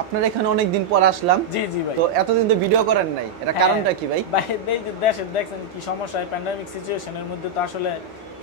আপনার এখানে অনেক দিন পর আসলাম। জি জি ভাই। তো এতদিন তো ভিডিও করেন নাই, এটা কারণটা কি ভাই? ভাই এই যে দেশের দেখছেন কি সমস্যা, প্যান্ডেমিক সিচুয়েশনের মধ্যে তো আসলে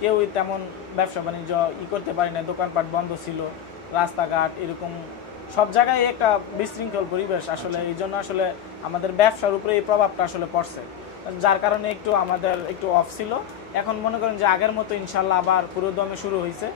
কেউই তেমন ব্যবসা বাণিজ্য করতে পারে না, দোকানপাট বন্ধ ছিল, রাস্তাঘাট এরকম সব জায়গায় একটা বিশৃঙ্খল পরিবেশ আসলে, এই জন্য আসলে আমাদের ব্যবসার উপরে এই প্রভাবটা আসলে পড়ছে, যার কারণে একটু আমাদের একটু অফ ছিল। এখন মনে করেন যে আগের মতো ইনশাল্লাহ আবার পুরো দমে শুরু হয়েছে,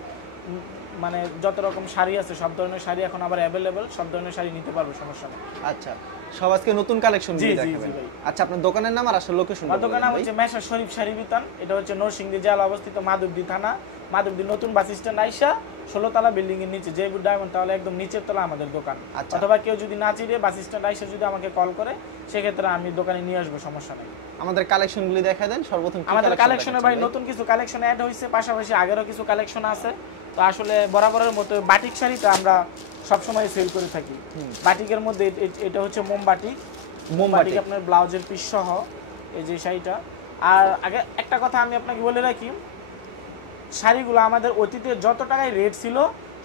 মানে যত রকম শাড়ি আছে সব ধরনের শাড়ি এখন আবার অ্যাভেলেবেল, সব ধরনের শাড়ি নিতে পারবে, সমস্যা নেই। আচ্ছা, সব আজকে নতুন কালেকশন জি জি দেখাবেন। ভাই। আচ্ছা, আপনার দোকানের নাম আর আসল লোকেশন? আমার দোকান নাম হচ্ছে মেশা শরীফ শাড়ি বিতান, এটা হচ্ছে নরসিংদী জেলা অবস্থিত, মাধবদী থানা, মাধবদী নতুন বাস স্ট্যান্ড আইসা 16 তলা বিল্ডিং এর নিচে জয়পুর ডায়মন্ড তাহলে একদম নিচের তলা আমাদের দোকান। অথবা কেউ যদি না চিনে বাস স্ট্যান্ড আইসা যদি আমাকে কল করে সেক্ষেত্রে আমি দোকানে নিয়ে আসবো, সমস্যা নেই। আমাদের কালেকশনগুলি দেখা দেন সর্বপ্রথম। আমাদের কালেকশনে ভাই নতুন কিছু কালেকশন অ্যাড হয়েছে, পাশাপাশি আগেরও কিছু কালেকশন আছে। তো আসলে বরাবরের মতো বাটিক শাড়িটা আমরা সবসময় সেল করে থাকি। বাটিকের মধ্যে এটা হচ্ছে মোমবাটিক আপনার ব্লাউজের পিস সহ এই যে শাড়িটা। আর আগে একটা কথা আমি আপনাকে বলে রাখি, শাড়িগুলো আমাদের অতীতে যত টাকায় রেট ছিল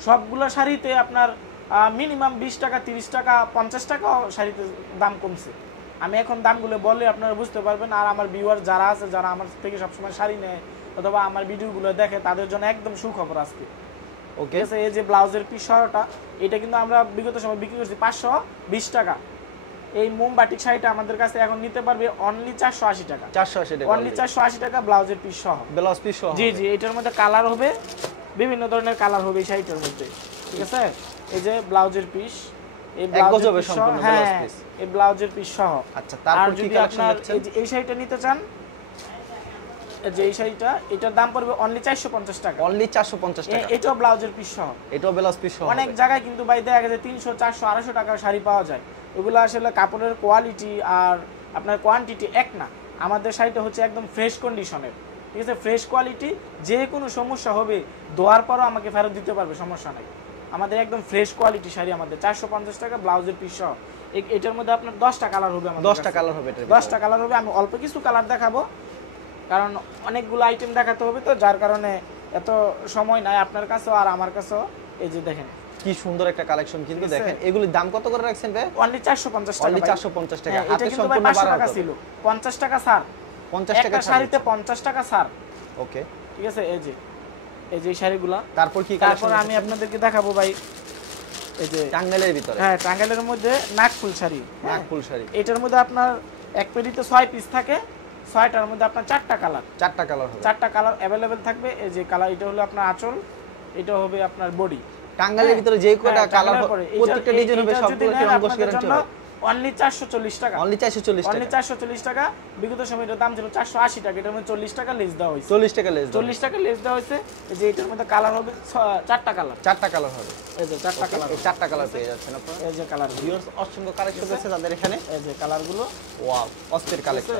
সবগুলো শাড়িতে আপনার মিনিমাম 20 টাকা 30 টাকা 50 টাকা শাড়িতে দাম কমছে। আমি এখন দামগুলো বললে আপনারা বুঝতে পারবেন। আর আমার ভিউয়ার যারা আছে, যারা আমার থেকে সবসময় শাড়ি নেয় অথবা আমার ভিডিওগুলো দেখে, তাদের জন্য একদম সুখবর আজকে। ওকে, এই যে ব্লাউজের পিস সহটা, এটা কিন্তু আমরা বিগত সময় বিক্রি করছি 520 টাকা। এই মোমবাটিক শাড়িটা আমাদের কাছে এখন নিতে পারবে অনলি 480 টাকা। 480 টাকা, অনলি 480 টাকা ব্লাউজের পিস সহ। ব্লাউজ পিস সহ, জি জি। এটার মধ্যে কালার হবে, বিভিন্ন ধরনের কালার হবে এই শাড়িটার মধ্যে, ঠিক আছে। এই যে ব্লাউজের পিস, এই ব্লাউজের পিস সহ, হ্যাঁ এই ব্লাউজের পিস সহ। আচ্ছা, তারপর কি কালেকশন দেখছেন? এই শাড়িটা নিতে চান, যে এই শাড়িটা, এটার দাম পড়বে অনলি 450 টাকা। অনলি 450 টাকা। এটাও ব্লাউজের পিস সহ, এটাও ব্লাউজ পিস সহ। অনেক জায়গায় কিন্তু ভাই দেখা যায় 300 400 250 টাকার শাড়ি পাওয়া যায়। এগুলো আসলে কাপড়ের কোয়ালিটি আর আপনার কোয়ান্টিটি এক না। আমাদের শাড়িটা হচ্ছে একদম ফ্রেশ কন্ডিশনের, ঠিক আছে, ফ্রেশ কোয়ালিটি। যে কোনো সমস্যা হবে ধোয়ার পরও আমাকে ফেরত দিতে পারবে, সমস্যা নাই। আমাদের একদম ফ্রেশ কোয়ালিটি শাড়ি আমাদের 450 টাকা ব্লাউজের পিস সহ। এটার মধ্যে আপনার 10টা কালার হবে, আমাদের 10টা কালার হবে, 10টা কালার হবে। আমি অল্প কিছু কালার দেখাবো কারণ অনেকগুলো আইটেম দেখাতে হবে, তো যার কারণে এত সময় নাই আপনার কাছেও আর আমার কাছেও। এই যে দেখেন কি সুন্দর একটা কালেকশন, কিন্তু দেখেন এগুলির দাম কত করে রাখছেন ভাই? অনলি 450 টাকা। অনলি 450 টাকা। হাতে সম্পূর্ণ 12 টাকা ছিল, 50 টাকা ছাড়, 50 টাকা শাড়িতে 50 টাকা ছাড়। ওকে, ঠিক আছে। এই যে শাড়িগুলো, তারপর কি কালেকশন? তারপর আমি আপনাদেরকে দেখাবো ভাই এই যে টাঙ্গাইলের ভিতরে, হ্যাঁ টাঙ্গাইলের মধ্যে নাকফুল শাড়ি। নাকফুল শাড়ি, এটার মধ্যে আপনার এক পেটিতে 6 পিস থাকে, 6টার মধ্যে আপনার 4টা কালার, 4টা কালার হবে, 4টা কালার अवेलेबल থাকবে। এই যে কালার, এটা হলো আপনার আঁচল, এটা হবে আপনার বডি। টাঙ্গাইলের ভিতরে যে কোটা কালার প্রত্যেকটা ডিজাইন হবে, সবগুলো কি রং গ্যারান্টি হবে? অনলি 440 টাকা। অনলি 440 টাকা। অনলি 440 টাকা। বিগত সময় এর দাম ছিল 480 টাকা, এটার মধ্যে 40 টাকা লেস দেওয়া হয়েছে। 40 টাকা লেস, 40 টাকা লেস দেওয়া হয়েছে। এই যে এটার মধ্যে কালার হবে 4টা কালার, 4টা কালার হবে। এই যে 4টা কালার, এই 4টা কালার পেয়ে যাচ্ছেন আপনারা। এই যে কালার, ভিউয়ার্স অসংখ্য কালেকশন আছে তাদের এখানে। এই যে কালারগুলো, ওয়াও অস্থির কালেকশন।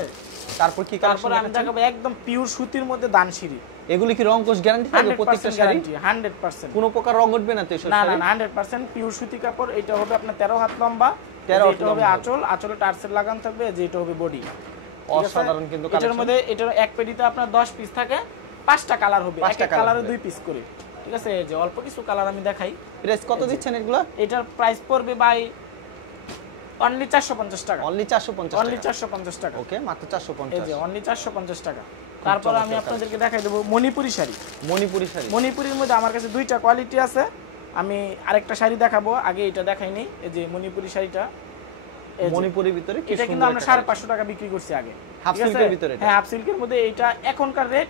তারপর কি কালেকশন? তারপর আমি দেখাবো একদম পিওর সুতির মধ্যে দানশিরি। এগুলি কি রং কোশ গ্যারান্টি থাকবে প্রত্যেকটা শাড়ি? 100%। কোনো প্রকার রং উঠবে না তো এই শাড়ি? না না, 100% পিওর সুতি কাপড়। এটা হবে আপনার 13 হাত লম্বা, 13 হাত লম্বা হবে আঁচল, আঁচলে টার্সেল লাগানো থাকবে। যে এটা হবে বডি, অসাধারণ কিন্তু কালেকশন। এটার মধ্যে এটার এক পেটিতে আপনার 10 পিস থাকে, 5টা কালার হবে, একটা কালারে 2 পিস করে, ঠিক আছে। এই যে অল্প কিছু কালার আমি দেখাই। প্রাইস কত দিচ্ছেন এগুলো? এটার প্রাইস পড়বে ভাই অনলি 450 টাকা। অনলি 450 টাকা। অনলি 450 টাকা। ওকে, মাত্র 450। এই যে অনলি 450 টাকা। তারপর আমি আপনাদেরকে দেখাই দেব মণিপুরি শাড়ি। মণিপুরি শাড়ি, মণিপুরির মধ্যে আমার কাছে 2টা কোয়ালিটি আছে। আমি আরেকটা শাড়ি দেখাবো, আগে এটা দেখাইনি। এই যে মণিপুরি শাড়িটা, মণিপুরির ভিতরে কি সুন্দর, এটা কিন্তু আমরা 550 টাকা বিক্রি করছি আগে, হাফ সিল্কের ভিতরে। হ্যাঁ, হাফ সিল্কের মধ্যে এটা এখনকার রেট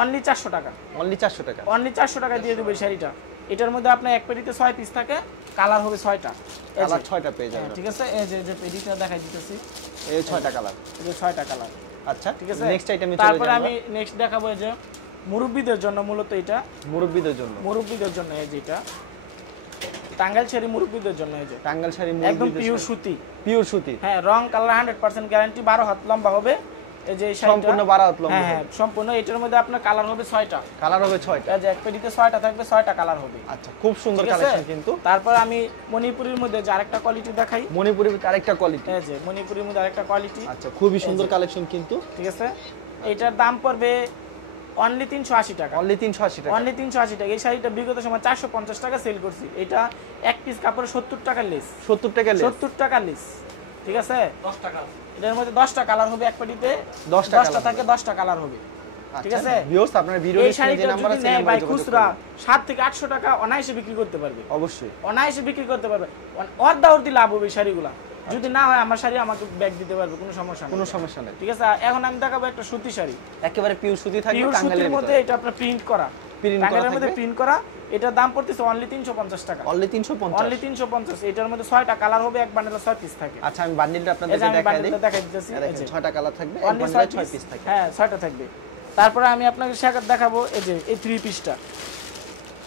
অনলি 400 টাকা। অনলি 400 টাকা। অনলি 400 টাকা দিয়ে দেব এই শাড়িটা। এটার মধ্যে আপনার এক পেটিতে 6 পিস থাকে, কালার হবে 6টা, কালার 6টা পেয়ে যাবেন, ঠিক আছে। এই যে পেটিটা দেখাই দিতেছি, এই 6টা কালার, এই যে 6টা কালার। আচ্ছা, ঠিক আছে। নেক্সট আইটেমে চলে যাব। তারপর আমি নেক্সট দেখাবো এই যে মুরব্বিদের জন্য, মূলত এটা মুরব্বিদের জন্য, মুরব্বিদের জন্য। এই যে এটা টাঙ্গাইল শাড়ি মুরব্বিদের জন্য। এই যে টাঙ্গাইল শাড়ি একদম পিওর সুতি, পিওর সুতি। হ্যাঁ, রং কালার 100% গ্যারান্টি। 12 হাত লম্বা হবে। এই যে শাড়িটা সম্পূর্ণ 12 হাত লম্বা। হ্যাঁ, সম্পূর্ণ। এটার মধ্যে আপনার কালার হবে 6টা, কালার হবে 6টা। এই যে এক পেটিতে 6টা থাকবে, 6টা কালার হবে। আচ্ছা, খুব সুন্দর কালেকশন কিন্তু। তারপর আমি মণিপুরির মধ্যে যে আরেকটা কোয়ালিটি দেখাই। মণিপুরির মধ্যে আরেকটা কোয়ালিটি, এই যে মণিপুরির মধ্যে আরেকটা কোয়ালিটি। আচ্ছা, খুবই সুন্দর কালেকশন কিন্তু, ঠিক আছে। এটার দাম পড়বে অনলি 380 টাকা, অনলি 380 টাকা, অনলি 380 টাকা। এই শাড়িটা বিগত সময় 450 টাকা সেল করছি। এটা এক পিস কাপড়ে 70 টাকা লেস, 70 টাকা লেস, 70 টাকা লেস, ঠিক আছে। 10 টাকা এটার মধ্যে 10টা কালার হবে, এক পাটিতে 10টা 10টা থাকে, 10টা কালার হবে, ঠিক আছে। ভিউয়ার্স আপনার ভিডিও এই স্ক্রিনে শাড়িটা যে নাম্বার যদি আছে নেয় নাম্বারে ভাই যোগাযোগ খুচরা করবেন। 7 থেকে 800 টাকা অনায়াসে বিক্রি করতে পারবে, অবশ্যই অনায়াসে বিক্রি করতে পারবে, অর্ধা অর্ধি লাভ হবে এই শাড়িগুলা। যদি না হয় আমার শাড়ি আমাকে ব্যাগ দিতে পারবে, কোনো সমস্যা নেই, কোনো সমস্যা নেই। ঠিক আছে। এখন আমি দেখাবো একটা সুতি শাড়ি, একেবারে পিওর সুতি থাকবে, পিওর টাঙ্গাইলের সুতির মধ্যে। মধ্যে এটা আপনার প্রিন্ট করা, প্রিন্ট করা টাঙ্গাইলের মধ্যে থাকবে, প্রিন্ট করা। এটার দাম পড়তেছে অনলি 350 টাকা, অনলি 350, অনলি 350। এটার মধ্যে 6টা কালার হবে, এক বান্ডেলে 6 পিস থাকে। আচ্ছা আমি বান্ডিলটা এই যে আপনাদেরকে আমি দেখাই দিই, বান্ডেলটা দেখাই দিতেছি, এই দেখেন যে 6টা কালার থাকবে, এক অনলি বান্ডিলে 6 6 পিস থাকে। হ্যাঁ 6টা থাকবে। তারপরে আমি আপনাকে শাড়ি দেখাবো, এই যে এই 3 পিসটা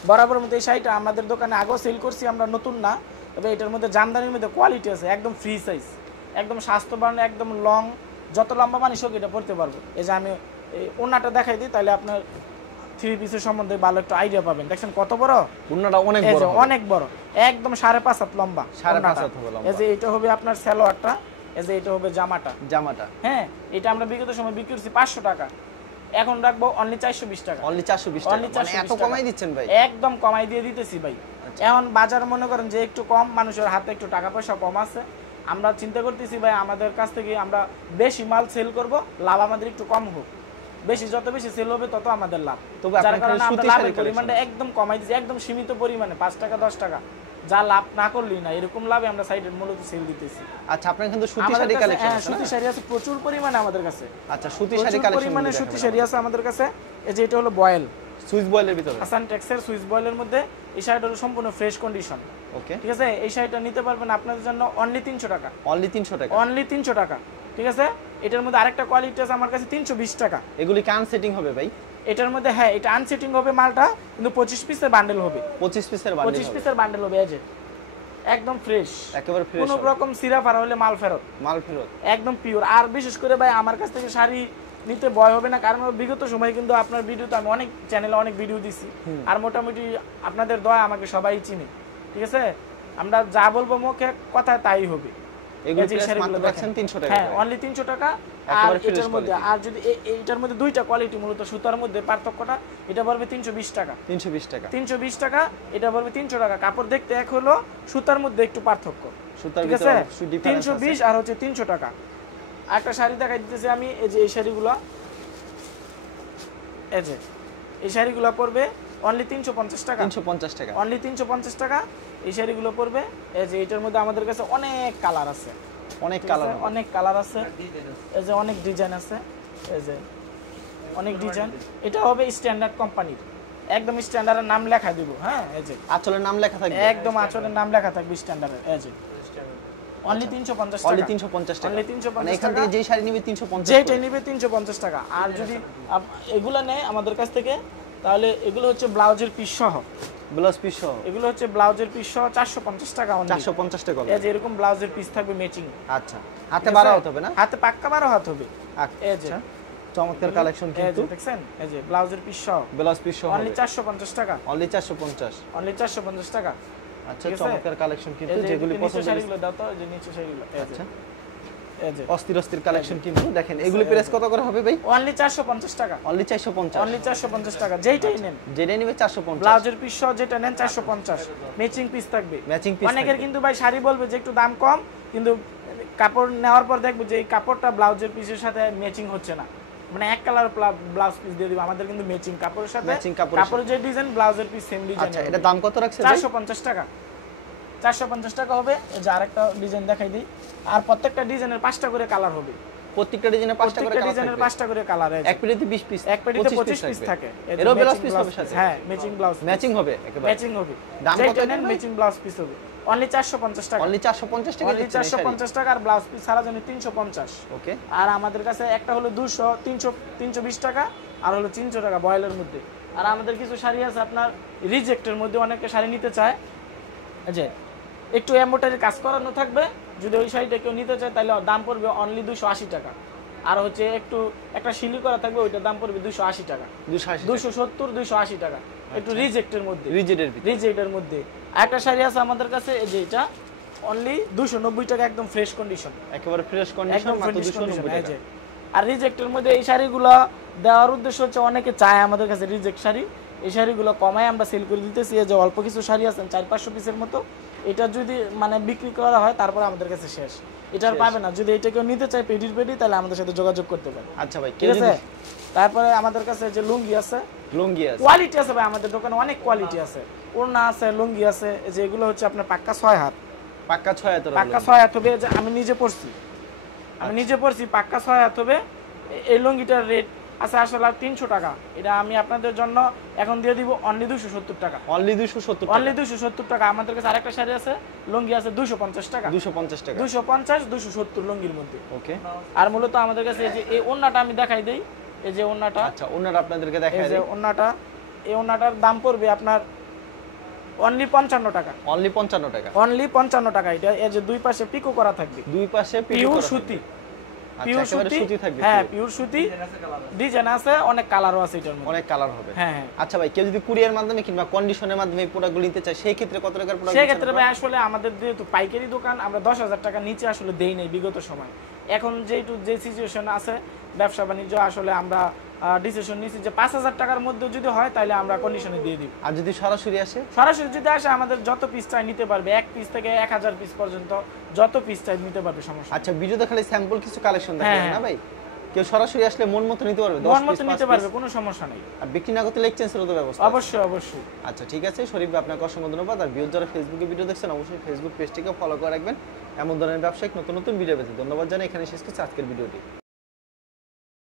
বরাবর মধ্যে। এই শাড়িটা আমাদের দোকানে আগেও সেল করছি আমরা, নতুন না, তবে এটার মধ্যে জামদানির মধ্যে কোয়ালিটি আছে, একদম ফ্রি সাইজ, একদম স্বাস্থ্যবান, একদম লং, যত লম্বা মানুষ হোক এটা পড়তে পারবো। এই যে আমি এই ওড়নাটা দেখাই দিই, তাহলে আপনার 3 পিসের সম্বন্ধে ভালো একটু আইডিয়া পাবেন। দেখছেন কত বড় ওন্নাটা অনেক এই বড় যে, হবে, অনেক বড়, একদম 5.5 হাত লম্বা, 5.5 ওড়নাটা। হাত হবে লম্বা। এই যে এটা হবে আপনার সালোয়ারটা, এই যে এটা হবে জামাটা, জামাটা হ্যাঁ। এটা আমরা বিগত সময় বিক্রি করছি 500 টাকা, এখন রাখবো অনলি 420 টাকা, অনলি 420 টাকা, অনলি মানে 420 এত টাকা। কমাই দিচ্ছেন ভাই? একদম কমাই দিয়ে দিতেছি ভাই। এখন বাজার মনে করেন যে একটু কম, মানুষের হাতে একটু টাকা পয়সা কম আছে, আমরা চিন্তা করতেছি ভাই আমাদের কাছ থেকে আমরা বেশি মাল সেল করব, লাভ আমাদের একটু কম হোক, বেশি যত বেশি সেল হবে তত আমাদের লাভ। তবে যার আপনার কারণে আমরা সুতি লাভের শাড়ি পরিমাণটা একদম কমাই দিয়েছি, একদম সীমিত পরিমাণে, 5 টাকা 10 টাকা, যা লাভ না করলেই না, এরকম লাভে আমরা সাইডের মূলত সেল দিতেছি। আচ্ছা আপনার কিন্তু সুতি আমাদের শাড়ি কাছে কালেকশন হ্যাঁ আছে সুতি না? শাড়ি আছে প্রচুর পরিমাণে আমাদের কাছে, আচ্ছা সুতি শাড়ি প্রচুর কালেকশন পরিমাণে সুতি শাড়ি আছে আমাদের কাছে। এই যে এটা হলো বয়েল, সুইস বয়েলের ভিতরে, আসান টেক্সের সুইস বয়েলের মধ্যে। এই শাড়িটা হলো সম্পূর্ণ ফ্রেশ কন্ডিশন, ওকে ঠিক আছে। এই শাড়িটা নিতে পারবেন আপনাদের জন্য অনলি 300 টাকা, অনলি 300 টাকা, অনলি 300 টাকা, ঠিক আছে। এটার মধ্যে আরেকটা কোয়ালিটি আছে আমার কাছে 320 টাকা। এগুলি কান সেটিং হবে ভাই? এটার মধ্যে হ্যাঁ এটা আনসেটিং হবে মালটা, কিন্তু 25 পিসের বান্ডেল হবে, 25 পিসের বান্ডিল 25 হবে, পিসের বান্ডেল হবে। এই যে একদম ফ্রেশ, একেবারে ফ্রেশ, কোনো রকম সিরা ফারা হলে মাল ফেরত, মাল ফেরত। একদম পিওর। আর বিশেষ করে ভাই আমার কাছ থেকে শাড়ি নিতে ভয় হবে না, কারণ বিগত সময় কিন্তু আপনার ভিডিওতে আমি অনেক চ্যানেলে অনেক ভিডিও দিছি, আর মোটামুটি আপনাদের দয়া আমাকে সবাই চিনে, ঠিক আছে। আমরা যা বলবো মুখে কথা তাই হবে। এগুলো এই যে প্রাইস শাড়িগুলো মাত্র দেখেন, রাখছেন 300 টাকা হ্যাঁ করে। অনলি 300 টাকা। আর একেবারে fresh এটার মধ্যে quality। আর যদি এইটার মধ্যে দুইটা কোয়ালিটি, মূলত সুতার মধ্যে পার্থক্যটা, এটা পড়বে 320 টাকা, 320 টাকা, 320 টাকা, এটা পড়বে 300 টাকা। কাপড় দেখতে এক হলো, সুতার মধ্যে একটু পার্থক্য, সুতার ঠিক ভিতরে আছে। অবশ্যই ডিফারেন্স আছে। 320 আর হচ্ছে 300 টাকা। একটা শাড়ি দেখাই দিতেছি আমি, এই যে এই শাড়িগুলো, এই যে এই শাড়িগুলো পড়বে অনলি 350 টাকা, 350 টাকা, অনলি 350 টাকা। এই শাড়িগুলো পড়বে, এই যে এটার মধ্যে আমাদের কাছে অনেক কালার আছে, অনেক ঠিক কালার আছে, অনেক কালার আছে, এই যে অনেক ডিজাইন আছে, এই যে অনেক ডিজাইন। এটা হবে স্ট্যান্ডার্ড কোম্পানির, একদম স্ট্যান্ডার্ডের নাম লেখা দিব, হ্যাঁ এই যে আঁচলের নাম লেখা থাকবে, একদম আঁচলের নাম লেখা থাকবে স্ট্যান্ডার্ডের। এই যে অনলি 350 অনলি টাকা, 350 টাকা, অনলি 350 মানে এখান টাকা। থেকে যেই শাড়ি নিবে 350 যেটা করে। নিবে 350 টাকা। আর যদি এগুলো নেয় আমাদের কাছ থেকে, তাহলে এগুলো হচ্ছে ব্লাউজের পিস সহ, ব্লাউজ পিস সহ এগুলো হচ্ছে ব্লাউজের পিস সহ 450 টাকা only। 450 টাকা হবে। এই যে এরকম ব্লাউজের পিস থাকবে ম্যাচিং, আচ্ছা হাতে বাড়া হতে হবে না? হাতে পাক্কা 12 হাত হবে। এই যে আচ্ছা চমৎকার কালেকশন এই কিন্তু, যে দেখছেন, এই যে ব্লাউজের পিস সহ ব্লাউজ পিস সহ অনলি 450 টাকা, অনলি 450, অনলি 450 টাকা। আচ্ছা ঠিক আছে? চমৎকার কালেকশন কিন্তু, এই যে যেগুলি নিচে পছন্দ শাড়িগুলো দাও তো, এই যে নিচে শাড়িগুলো, এই যে আচ্ছা এই যে অস্থির অস্থির কালেকশন কিন্তু দেখেন, এগুলি প্রাইস কত করে হবে ভাই? অনলি 450 টাকা, অনলি 450, অনলি 450 টাকা। যেইটাই নেন, যেটা নিবে 450, ব্লাউজের পিস সহ যেটা নেন 450, ম্যাচিং পিস থাকবে। ম্যাচিং পিস অনেকের কিন্তু ভাই শাড়ি বলবে যে একটু দাম কম, কিন্তু কাপড় নেওয়ার পর দেখবে যে এই কাপড়টা ব্লাউজের পিসের সাথে ম্যাচিং হচ্ছে না, মানে এক কালার ব্লাউজ পিস দিয়ে দিব। আমাদের কিন্তু ম্যাচিং কাপড়ের সাথে, Matching কাপড়ের কাপড়ের যে ডিজাইন ব্লাউজের পিস সেম ডিজাইন। আচ্ছা এটা দাম কত রাখছে ভাই? 450 টাকা, 450 টাকা হবে। এই যে আরেকটা ডিজাইন দেখাই দিই, আর প্রত্যেকটা ডিজাইনের 5টা করে কালার হবে, প্রত্যেকটা ডিজাইনে 5টা করে প্রত্যেকটা কালার ডিজাইনের থাকবে, 5টা করে কালার। এক পেটিতে 20 পিস, এক পেটিতে 25 পিস থাকে, এরও ব্লাউজ পিস হবে সাথে, হ্যাঁ ম্যাচিং ব্লাউজ, ম্যাচিং হবে একেবারে, ম্যাচিং হবে। দাম কত যেটা এটা নেন ভাই? ম্যাচিং ব্লাউজ পিস হবে অনলি 450 টাকা, অনলি 450 টাকা অনলি দিচ্ছেন এই শাড়ি। 450 টাকা। আর ব্লাউজ পিস ছাড়া জন্য 350। ওকে আর আমাদের কাছে একটা হলো 200, 300, 320 টাকা, আর হলো 300 টাকা বয়েলের মধ্যে। আর আমাদের কিছু শাড়ি আছে আপনার রিজেক্টের মধ্যে, অনেকে শাড়ি নিতে চায়, এই যে একটু এমব্রয়ডারি কাজ করানো থাকবে, যদি ওই শাড়িটা কেউ নিতে চায় তাহলে দাম পড়বে অনলি 280 টাকা। আর হচ্ছে একটু একটা শিলি করা থাকবে, ওইটার দাম পড়বে 280 টাকা, 280, 270, 280 টাকা, একটু রিজেক্টের মধ্যে, রিজিডের ভিতরে। রিজেক্টের মধ্যে। একটা শাড়ি আছে আমাদের কাছে, এই যে এটা অনলি 290 টাকা, একদম ফ্রেশ কন্ডিশন, একেবারে ফ্রেশ কন্ডিশন, একদম মাত্র ফ্রেশ 290 কন্ডিশন। এই টাকা। যে আর রিজেক্টের মধ্যে এই শাড়িগুলো দেওয়ার উদ্দেশ্য হচ্ছে অনেকে চায় আমাদের কাছে রিজেক্ট শাড়ি, এই শাড়িগুলো কমায় আমরা সেল করে দিতেছি। এই যে অল্প কিছু শাড়ি আছেন 400-500 পিসের মতো, এটা যদি মানে বিক্রি করা হয় তারপর আমাদের কাছে শেষ, এটা আর পাবে না। যদি এটা কেউ নিতে চায় পেডি তাহলে আমাদের সাথে যোগাযোগ করতে পারে। আচ্ছা ভাই, ঠিক আছে। তারপরে আমাদের কাছে যে লুঙ্গি আছে, লুঙ্গি আছে, কোয়ালিটি আছে ভাই, আমাদের দোকানে অনেক কোয়ালিটি আছে, ওড়না আছে, লুঙ্গি আছে। এই যে এগুলো হচ্ছে আপনার পাক্কা 6 হাত, পাক্কা 6 হাতের, পাক্কা 6 হাত হবে। যে আমি নিজে পড়ছি, পাক্কা 6 হাত হবে। এই লুঙ্গিটার রেট আছে আসলে 300 টাকা, এটা আমি আপনাদের জন্য এখন দিয়ে দিব অনলি 270 টাকা। অনলি 270 টাকা, অনলি 270 টাকা। আমাদের কাছে আরেকটা শাড়ি আছে, লুঙ্গি আছে 250 টাকা, 250 টাকা, 250-270 লুঙ্গির মধ্যে। ওকে। আর মূলত আমাদের কাছে এই যে এই ওড়নাটা আমি দেখাই দেই, এই যে ওড়নাটা, আচ্ছা ওড়নাটা আপনাদেরকে দেখাই এই যে দেই। ওড়নাটা, এই ওড়নাটার দাম পড়বে আপনার অনলি 55 টাকা, অনলি 55 টাকা, অনলি 55 টাকা। এটা এই যে দুই পাশে পিকো করা থাকবে, দুই পাশে পিওর সুতি, পিওর সুতি থাকবে। হ্যাঁ, পিওর সুতি, ডিজাইন আছে, অনেক কালারও আছে এটার মধ্যে, অনেক কালার হবে। হ্যাঁ হ্যাঁ। আচ্ছা ভাই, কেউ যদি কুরিয়ার মাধ্যমে কিংবা কন্ডিশনের মাধ্যমে এই প্রোডাক্টগুলো নিতে চায়, সেই ক্ষেত্রে কত টাকার প্রোডাক্ট? সেই ক্ষেত্রে ভাই আসলে আমাদের যেহেতু পাইকারি দোকান, আমরা 10,000 টাকা নিচে আসলে দেই নাই বিগত সময়। এখন যে সিচুয়েশন আছে ব্যবসা বাণিজ্য, আসলে আমরা ডিসিশন নিয়েছি যে 5,000 টাকার মধ্যে যদি হয় তাহলে আমরা কন্ডিশনে দিয়ে দিব। আর যদি সরাসরি আসে? সরাসরি যদি আসে আমাদের যত পিস চাই নিতে পারবে, 1 পিস থেকে 1000 পিস পর্যন্ত যত পিস চাই নিতে পারবে, সমস্যা। আচ্ছা, ভিডিওতে খালি স্যাম্পল কিছু কালেকশন দেখাবেন না ভাই? কেউ সরাসরি আসলে মন মতো নিতে পারবে, 10 মন পিস মতো নিতে পারবে, কোনো সমস্যা নেই। আর বিক্রি না করতে এক্সচেঞ্জের তো ব্যবস্থা? অবশ্যই অবশ্যই। আচ্ছা ঠিক আছে শরীফ ভাই, আপনাকে অসংখ্য ধন্যবাদ। আর ভিউয়ার যারা ফেসবুকে ভিডিও দেখছেন, অবশ্যই ফেসবুক পেজটিকে ফলো করে রাখবেন এমন ধরনের ব্যবসায়িক নতুন নতুন ভিডিও পেতে। ধন্যবাদ জানাই, এখানে শেষ করছি আজকের ভিডিওটি।